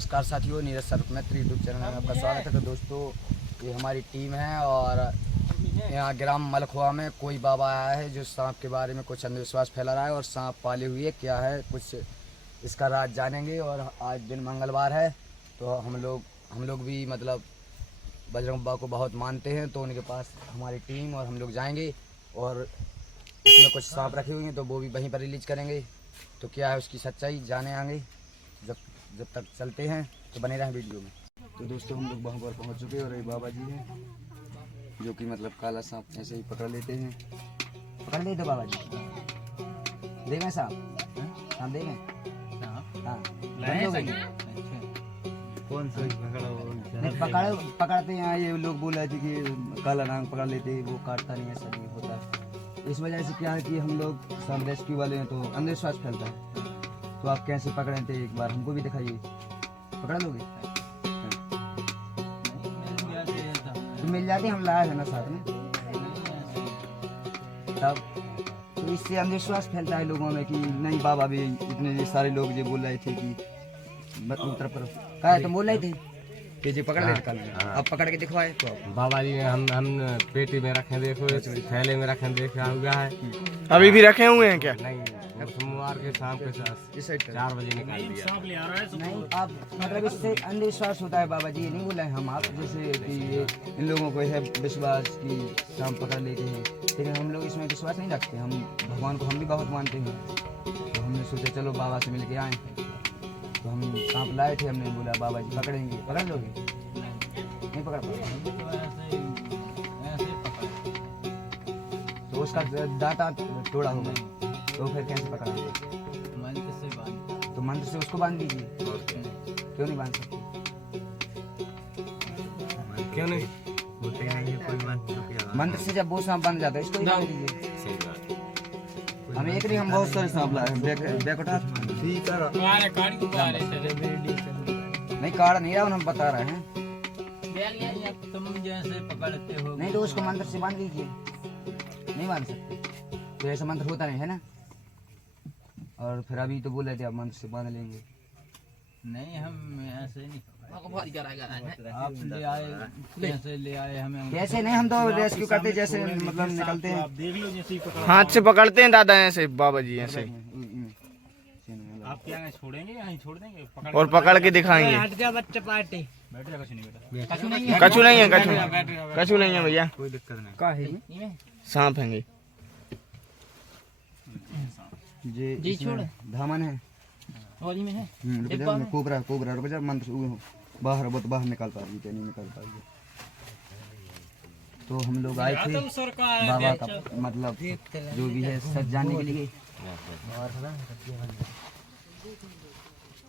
नमस्कार साथियों, नीरज सर्फ मैत्री यूट्यूब चैनल में आपका स्वागत है। तो दोस्तों, ये हमारी टीम है और यहाँ ग्राम मलखुआ में कोई बाबा आया है जो सांप के बारे में कुछ अंधविश्वास फैला रहा है और सांप पाले हुए क्या है कुछ इसका राज जानेंगे। और आज दिन मंगलवार है तो हम लोग भी मतलब बजरंग बाबा को बहुत मानते हैं, तो उनके पास हमारी टीम और हम लोग जाएंगे और इसमें कुछ सांप रखे हुए हैं तो वो भी वहीं पर रिलीज करेंगे। तो क्या है उसकी सच्चाई जाने आएंगे। जब तक चलते हैं तो बने रहें वीडियो में। तो दोस्तों, हम लोग वहाँ पर पहुँच चुके हैं और ये बाबा जी हैं जो कि मतलब काला सांप ऐसे ही पकड़ लेते हैं। पकड़ लेते बाबा जी, देखें सांप, सांप देखें। हाँ, कौन सा पकड़ते हैं। ये लोग बोल रहे थे कि काला नाग पकड़ लेते हैं, वो काटता नहीं, ऐसा नहीं होता। इस वजह से क्या है कि हम लोग सब रेस्क्यू वाले हैं तो अंधविश्वास फैलता है। तो आप कैसे पकड़े थे, एक बार हमको भी दिखाइए। पकड़ लोगे तो मिल जाते, हम लाए हैं ना साथ में तब। तो इससे अंधविश्वास फैलता है लोगों में कि नहीं, बाबा भी इतने सारे लोग जो बोल रहे थे कि मतलब कहा तो बोल रहे थे कि जो पकड़ लेते कल। अब पकड़ के दिखवाए तो बाबा जी हम पेटी में रखे, देखो थैले में रखे, देखा हुआ है। अभी भी रखे हुए हैं क्या? नहीं, सोमवार के शाम के 4 बजे निकाल दिया। नहीं, आप मतलब इससे अंधविश्वास होता है बाबा जी, ये नहीं बोला है हम आप जैसे कि इन लोगों को है विश्वास कि सांप पकड़ लेते हैं, लेकिन हम लोग इसमें विश्वास नहीं रखते। हम भगवान को हम भी बहुत मानते हैं, तो हमने सोचा चलो बाबा से मिल के आए। तो हम सांप लाए थे, हमने बोला बाबा जी पकड़ेंगे, पकड़ लोगे? नहीं पकड़ पाओगे तो उसका दांत तोड़ा होगा, तो फिर कैसे पकड़ेंगे? मंत्र से बांध। तो मंत्र से उसको बांध दीजिए। क्यों नहीं बांध सकते? क्यों नहीं? मंत्र से जब वो सांप बंद जाता है इसको ही बांध दीजिए। सही बात। हम एक नहीं, हम बहुत सारे सांप लाए हैं। बैक उठा। नहीं काढ़ नहीं रहा, हम बता रहे हैं। तुम जैसे पकड़ते हो नहीं तो उसको मंत्र से बांध दीजिए। नहीं बांध सकते तो ऐसा मंत्र होता नहीं है ना। और फिर अभी तो बोल रहे थे आप मंत्र से बांध लेंगे। नहीं, हम ऐसे नहीं। आप ले आए, कैसे ले आए हमें? कैसे नहीं, हम तो रेस्क्यू करते जैसे मतलब निकलते हैं। आप देख लो जैसे ही पकड़। हाथ से पकड़ते हैं दादा, ऐसे बाबा जी ऐसे, आप क्या छोड़ेंगे? यहीं छोड़ देंगे और पकड़ के दिखाएंगे। हट जा बच्चे पार्टी। बैठ जा, कुछ नहीं बेटा, कछु नहीं है, कछु नहीं है भैया, कोई दिक्कत नहीं। का है सांप है। जी छोड़ धामन है वाली में है। कोबरा कोबरा रुक जा, मंत्र बाहर बहुत बाहर निकाल पा रही है, नहीं निकाल पा रही है। तो हम लोग आए थे बाबा का मतलब जो भी है सच जानने के लिए।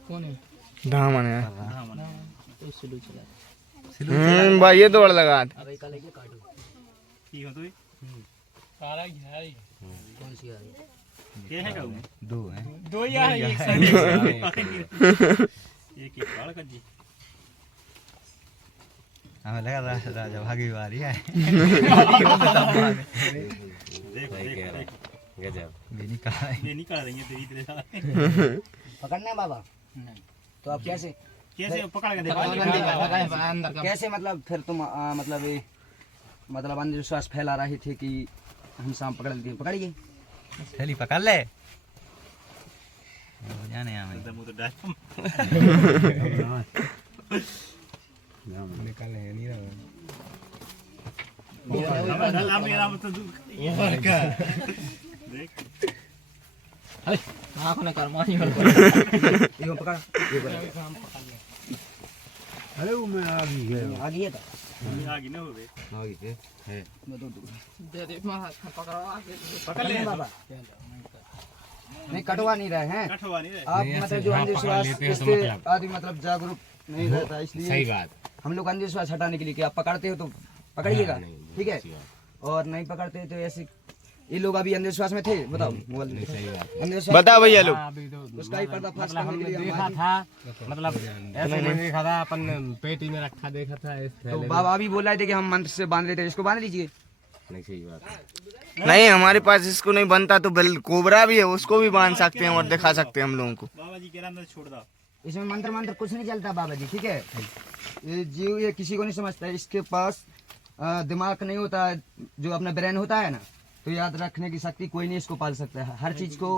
कौन है? धामन है भाई, ये दौड़ लगा। कौन सी क्या है? दो है, दो यार, एक एक काल का जी। हमें लगा राजा भागी वारी है। देख गजब। ये निकाल रही है तेरी तेरे। पकड़ना बाबा तो आप कैसे पकड़ के देखो कैसे मतलब फिर तुम मतलब ये मतलब अंधविश्वास फैला रहे थे कि हम सांप पकड़ लेते हैं। पकड़िए, थैली पकड़ ले जाने एकदम वो तो डाल निकाले नहीं रहा। नाम तो का देख आंखों ने करमानी वाला ये पकड़, ये पकड़। अरे वो मैं आ आगे था, आगे ना हो गए गई है। दे दे हाथ पकड़ो आगे पकड़ ले बाबा। नहीं कटवा नहीं रहे हैं कटवा नहीं रहे आप, मतलब जो अंधविश्वास इससे आदमी मतलब जागरूक नहीं रहता, सही इसलिए बात। हम लोग अंधविश्वास हटाने के लिए कि आप पकड़ते हो तो पकड़िएगा, ठीक है, और नहीं पकड़ते तो ऐसे। ये लोग अभी अंधविश्वास में थे, बताओ मोबाइल सही बात। अंधविश्वास बता भैया लोग, अभी तो उसका ही पर्दाफाश मतलब करने के हमने लिए देखा हम था, मतलब ऐसे नहीं देखा था, अपन पेटी में रखा देखा था इस तो थैले में। बाबा अभी बोल रहे थे कि हम मंत्र से बांध लेते हैं, इसको बांध लीजिए। नहीं सही बात। नहीं हमारे पास इसको नहीं बनता तो कोबरा भी है, उसको भी बांध सकते हैं और दिखा सकते हैं हम लोगों को। बाबा जी के नाम से छोड़ दो। इसमें मंत्र मंत्र कुछ नहीं चलता बाबा जी, ठीक है। ये जीव ये किसी को नहीं समझता है, इसके पास दिमाग नहीं होता है, जो अपना ब्रेन होता है ना, तो याद रखने की शक्ति कोई नहीं इसको पाल सकता है। हर चीज को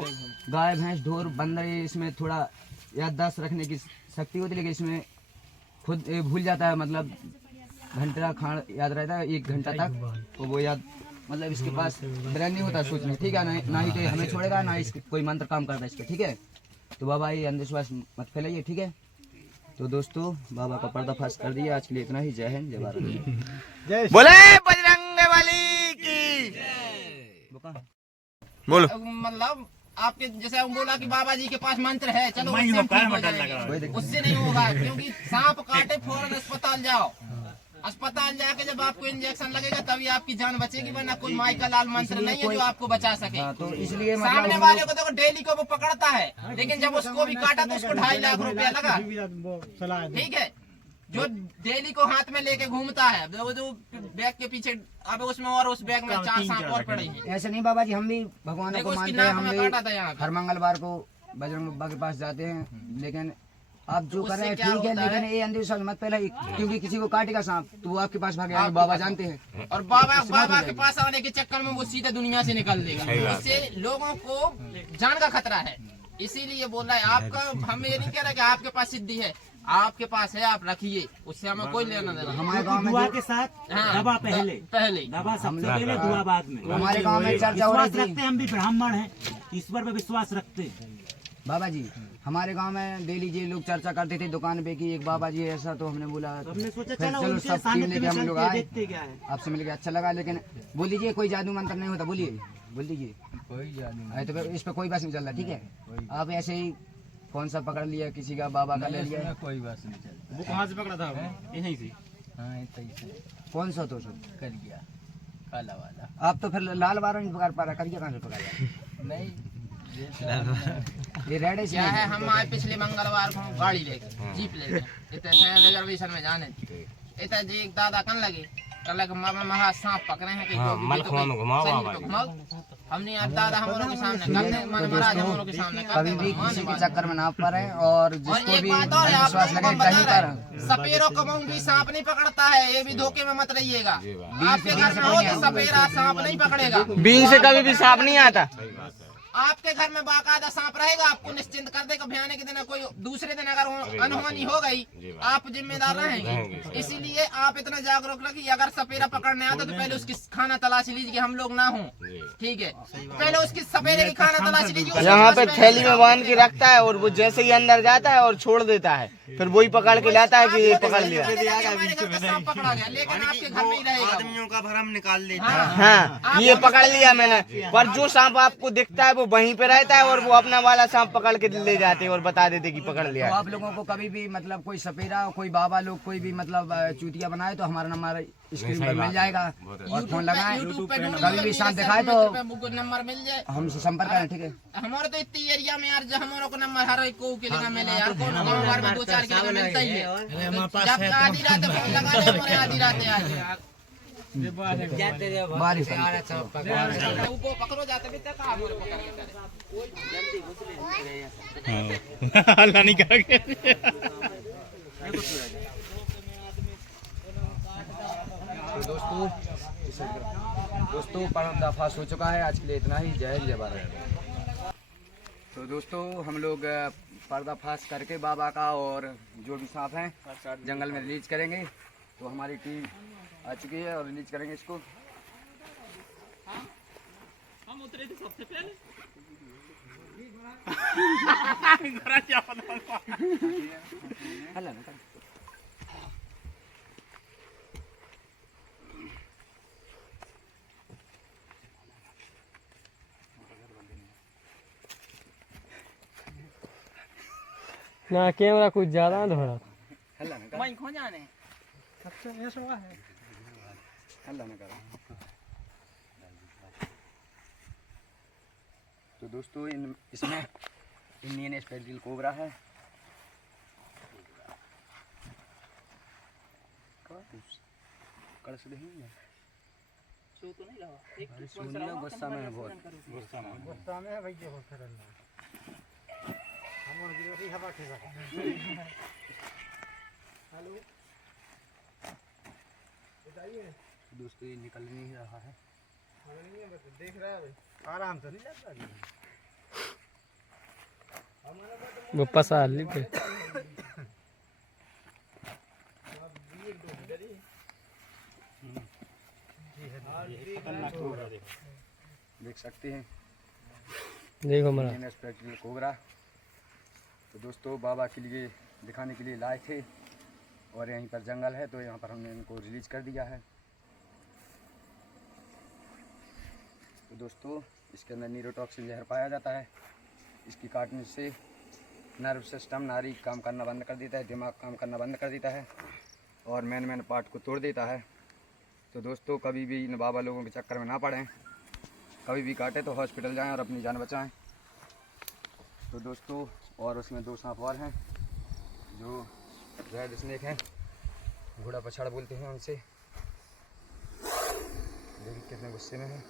गाय भैंस ढोर बंदर इसमें थोड़ा याददाश्त रखने की शक्ति होती है, लेकिन इसमें खुद भूल जाता है, मतलब घंटा खान याद रहता है 1 घंटा तक, तो वो याद मतलब इसके पास ब्रेन नहीं होता सोचने, ठीक है। ना ही तो ये हमें छोड़ेगा, ना इसके कोई मंत्र काम करता है इस पर, ठीक है। तो बाबा ये अंधविश्वास मत फैलाइए, ठीक है। तो दोस्तों बाबा का पर्दाफाश कर दिया, आज के लिए इतना ही। जय हिंद, जय भारत। बोले बजरंगबली की बोलो। मतलब आपके जैसे हम बोला कि बाबा जी के पास मंत्र है, चलो उससे हम ठीक हो जाएंगे। उससे नहीं होगा, क्योंकि सांप काटे फौरन अस्पताल जाओ। अस्पताल जाके जब आपको इंजेक्शन लगेगा तभी आपकी जान बचेगी, वरना कोई माई का लाल मंत्र नहीं है जो आपको बचा सके। तो इसलिए सामने वाले को देखो डेली को वो पकड़ता है, लेकिन जब उसको भी काटा तो उसको 2.5 लाख रुपया लगा, ठीक है। जो डेली को हाथ में लेके घूमता है, वो जो बैग के पीछे, अब उसमें और उस बैग में 4 सांप और पड़े हैं। ऐसे नहीं बाबा जी, हम भी भगवान को मानते हैं, हम काटा था यहाँ भी पे। हर मंगलवार को बजरंग बाबा के पास जाते हैं, लेकिन आप जो कर रहे हैं उससे क्या ठीक है, होता लेकिन है? ये अंधविश्वास मत पहले, क्योंकि किसी को काटेगा सांप तो वो आपके पास भागेगा, बाबा जानते हैं। और बाबा के पास आने के चक्कर में वो सीधे दुनिया से निकल देगा, इससे लोगों को जान का खतरा है। इसीलिए बोल रहा है आपका, हम ये नहीं कह रहे कि आपके पास सिद्धि है, आपके पास है, आप रखिए, उससे हमें कोई लेना देना। हमारे गांव में दुआ जो- के साथ हाँ, दवा पहले पहले दवा सबसे पहले, दुआ बाद में। हमारे गांव में चर्चा हो विश्वास रही रखते थी हैं, हम भी ब्राह्मण हैं, ईश्वर पे विश्वास रखते हैं। बाबा जी, हमारे गांव में डेली जी लोग चर्चा करते थे दुकान पे कि एक बाबा जी ऐसा, तो हमने बोला तो हमने सोचा फिर चलो चलो उनके सब टीम सानिध्य लेके में हम लोग चलते हैं, आए, देखते क्या है। आपसे मिलके अच्छा लगा। लेकिन बोल दीजिए कोई जादू मंत्र नहीं होता, बोलिए बोल दीजिए। कोई जादू अरे तो इस पे कोई बस नहीं चल रहा, ठीक है। आप ऐसे ही कौन सा पकड़ लिया, किसी का बाबा का ले लिया, नहीं, कोई बस नहीं चलता। वो कहाँ से पकड़ा था यहीं से? हाँ इतना ही कौन सा तो सब कर गया काला वाला। आप तो फिर लाल बार नहीं पकड़ पा रहा, करिए कहाँ से पकड़ा नहीं ये रेड है क्या है, हम आए पिछले मंगलवार को गाड़ी लेके, जीप लेके, इतने रिजर्वेशन में जाने, इतने जी एक दादा कन लगे महा सांप पकड़े हैं कि हाँ, मलखुआ में घुमाओ सही बाबा तो जी। घुमाओ। हमने अब दादा हम लोगों के सामने करते, महाराज हम लोगों के सामने कभी भी करते, किसी के चक्कर में ना पड़े, और और जिसको एक भी बात और है, आप विश्वास लोगों लगे को कहीं बता पर रहे, सपेरों को भी सांप नहीं पकड़ता है, ये भी धोखे में मत रहिएगा। आपके घर में हो तो सपेरा सांप नहीं पकड़ेगा। बीन से कभी भी सांप नहीं आता। आपके घर में बाकायदा सांप रहेगा, आपको निश्चिंत कर देगा। भयाने के दिन कोई दूसरे दिन अगर अनहोनी हो गई, आप जिम्मेदार रहेंगे। इसीलिए आप इतना जागरूक रखिए, अगर सपेरा पकड़ने आता तो पहले उसकी खाना तलाश लीजिए कि हम लोग ना हों, ठीक है। पहले उसकी सपेरे की खाना तलाश लीजिए। यहाँ पे थैली में बांध के रखता है, और वो जैसे ही अंदर जाता है और छोड़ देता है, फिर वही पकड़ के लाता है कि ये पकड़ लिया। हमारे घर का सांप पकड़ा गया, लेकिन आपके घर में ही रहेगा। आदमियों का भरम निकाल लेता हाँ, हाँ, ये पकड़ लिया मैंने, पर जो सांप आपको दिखता है वो वहीं पे रहता है, और वो अपना वाला सांप पकड़ के ले जाते हैं और बता देते कि पकड़ तो लिया। आप लोगों को कभी भी मतलब कोई सपेरा, कोई बाबा लोग कोई भी मतलब चूतिया बनाए तो हमारा नंबर स्क्रीन पर मिल जाएगा, और फोन लगाएं, यूट्यूब पे कभी भी सांप दिखाए तो नंबर मिल जाए। हमसे संपर्क करें, ठीक है। हमारे तो इतनी एरिया में यार, जो हमारे को नंबर हर एक को के लिए मिले यार, कौन गाँव भर में 2-4 के लिए मिलता ही है। जब आधी रात फोन लगा दे, हमारे आधी रात आ जाए। बारिश वो पकड़ो जाते भी तक हमारे पकड़ के करे। अल्लाह नहीं करेगा। तो दोस्तों पर्दाफाश हो चुका है, आज के लिए इतना ही। जय हिंद, जय भारत। तो दोस्तों हम लोग पर्दाफाश करके बाबा का और जो भी सांप हैं जंगल में रिलीज करेंगे। तो हमारी टीम आ चुकी है और रिलीज करेंगे इसको। हम उतरे थे सबसे पहले। ना कैमरा कुछ ज्यादा धोड़ा वहीं खो जाने हल्ला न करो। तो दोस्तों इसमें इंडियन स्पेशल कोबरा है। कड़ से देखेंगे तो नहीं रहा एक सुन लो, गुस्सा में है बहुत। गुस्सा में है भाई, बहुत खतरनाक। हम दोस्तों ये निकल नहीं रहा है। देख रहा है आराम से नहीं लगता। वो पसार ली पे देख सकते हैं देखो मरा स्पेक्ट्रल कोबरा। तो दोस्तों बाबा के लिए दिखाने के लिए लाए थे और यहीं पर जंगल है तो यहाँ पर हमने इनको रिलीज कर दिया है। तो दोस्तों इसके अंदर न्यूरोटॉक्सिन जहर पाया जाता है। इसकी काटने से नर्व सिस्टम नाड़ी काम करना बंद कर देता है, दिमाग काम करना बंद कर देता है और मेन पार्ट को तोड़ देता है। तो दोस्तों कभी भी इन बाबा लोगों के चक्कर में ना पड़ें, कभी भी काटे तो हॉस्पिटल जाएं और अपनी जान बचाएं। तो दोस्तों और उसमें 2 सांप और हैं जो रेड स्नेक हैं, घोड़ा पछाड़ बोलते हैं उनसे। देखिए कितने गुस्से में हैं।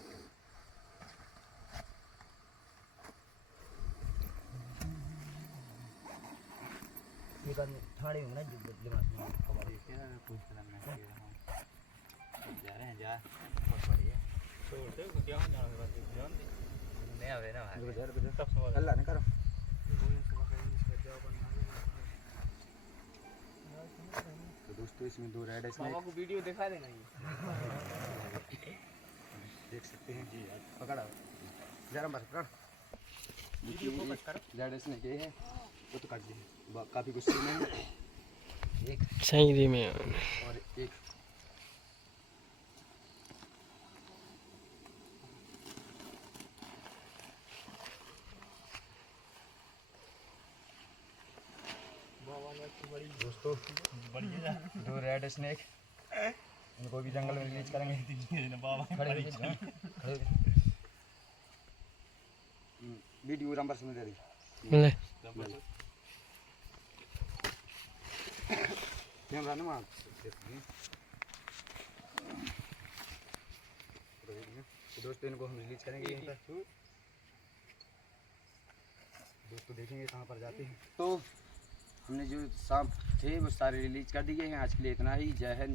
ठाड़े होंगे ना दिमाग में जा रहे हैं जा बहुत बढ़िया छोड़ते हो क्या जाना है नहीं आवे ना भाई अल्लाह ने करो। तो दोस्तों इसमें 2 रेड स्नेक को वीडियो दिखा देना देख सकते हैं। पकड़ा जरा मत पकड़, वीडियो फोकस करो। रेड स्नेक ये है वो तो काट दिए, काफ़ी गुस्से में है। एक सही में और एक दोस्तों 2 रेड स्नेक, इनको भी जंगल में रिलीज करेंगे। खड़े हो जाओ, खड़े हो जाओ। वीडियो नंबर सुन दे रही ले कैमरा ना मार। तो दोस्तों इनको हम रिलीज करेंगे यहीं पर। दोस्तों देखेंगे कहाँ पर जाते हैं। तो हमने जो सांप थे वो सारे रिलीज कर दिए हैं। आज के लिए इतना ही। जय हिंद।